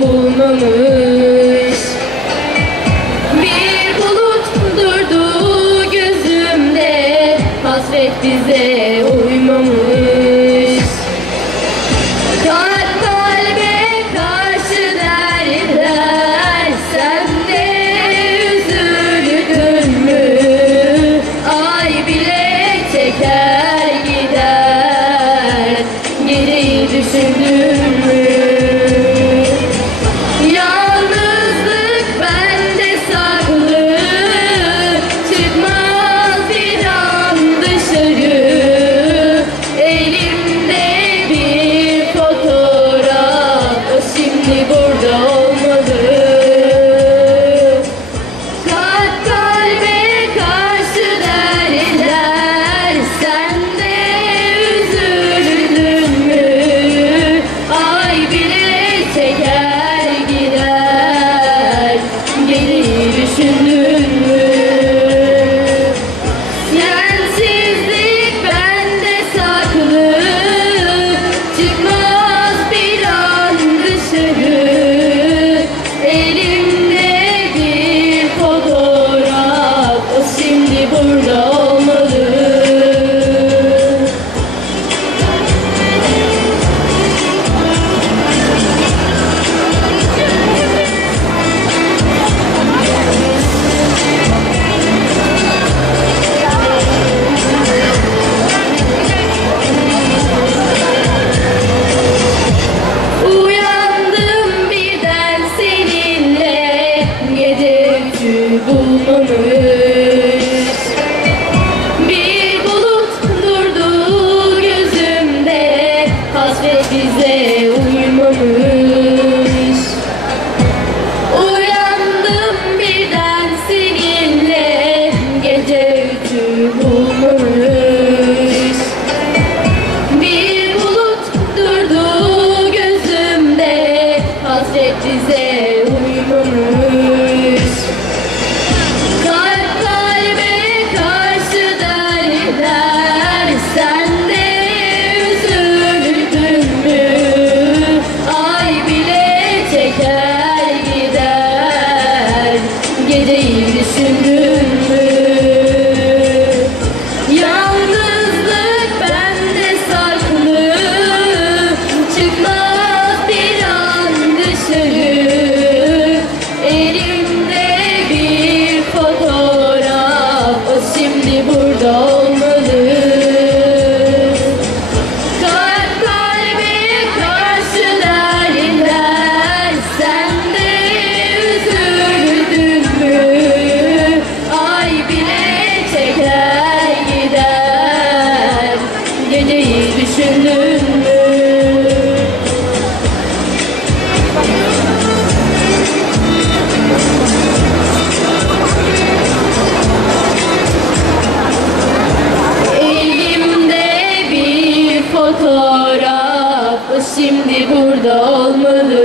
bulmamış Bir bulut durdu gözümde Hasret bize. go Elimde bir fotoğraf Şimdi burada olmadı